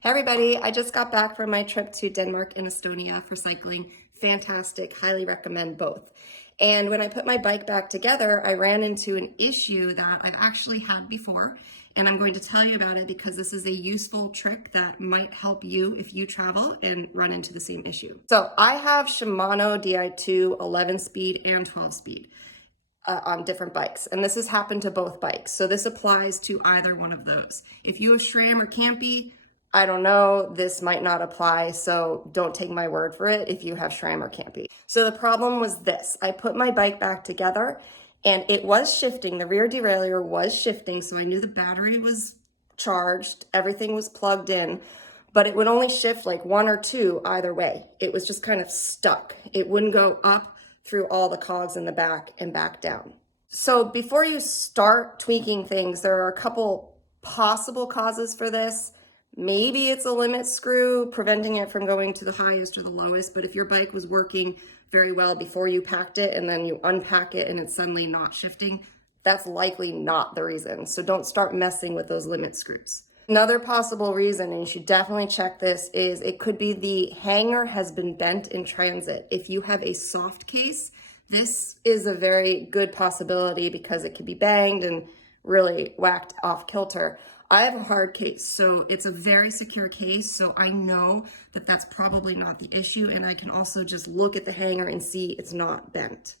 Hey everybody, I just got back from my trip to Denmark and Estonia for cycling. Fantastic, highly recommend both. And when I put my bike back together, I ran into an issue that I've actually had before, and I'm going to tell you about it because this is a useful trick that might help you if you travel and run into the same issue. So I have Shimano Di2 11 speed and 12 speed. On different bikes. And this has happened to both bikes. So this applies to either one of those. If you have SRAM or Campy, I don't know, this might not apply. So don't take my word for it if you have SRAM or Campy. So the problem was this: I put my bike back together and it was shifting. The rear derailleur was shifting. So I knew the battery was charged. Everything was plugged in, but it would only shift like one or two either way. It was just kind of stuck. It wouldn't go up through all the cogs in the back and back down. So before you start tweaking things, there are a couple possible causes for this. Maybe it's a limit screw preventing it from going to the highest or the lowest, but if your bike was working very well before you packed it and then you unpack it and it's suddenly not shifting, that's likely not the reason. So don't start messing with those limit screws. Another possible reason, and you should definitely check this, is it could be the hanger has been bent in transit. If you have a soft case, this is a very good possibility because it could be banged and really whacked off kilter. I have a hard case, so it's a very secure case, so I know that that's probably not the issue, and I can also just look at the hanger and see it's not bent.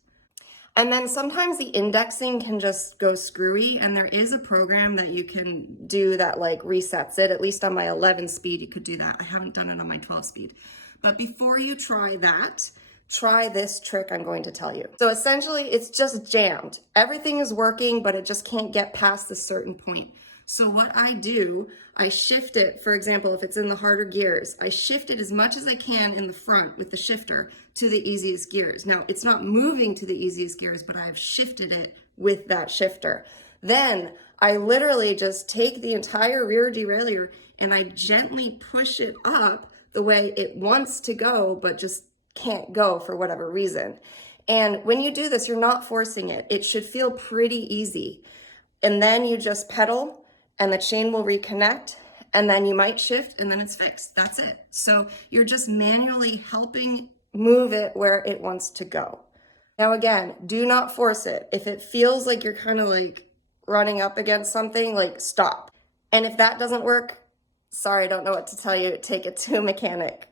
And then sometimes the indexing can just go screwy, and there is a program that you can do that like resets it. At least on my 11 speed, you could do that. I haven't done it on my 12 speed. But before you try that, try this trick I'm going to tell you. So essentially, it's just jammed. Everything is working, but it just can't get past a certain point. So what I do, I shift it, for example, if it's in the harder gears, I shift it as much as I can in the front with the shifter to the easiest gears. Now, it's not moving to the easiest gears, but I've shifted it with that shifter. Then I literally just take the entire rear derailleur and I gently push it up the way it wants to go, but just can't go for whatever reason. And when you do this, you're not forcing it. It should feel pretty easy. And then you just pedal and the chain will reconnect, and then you might shift and then it's fixed. That's it. So you're just manually helping move it where it wants to go. Now again, do not force it. If it feels like you're kind of like running up against something, like stop. And if that doesn't work, sorry, I don't know what to tell you. Take it to a mechanic.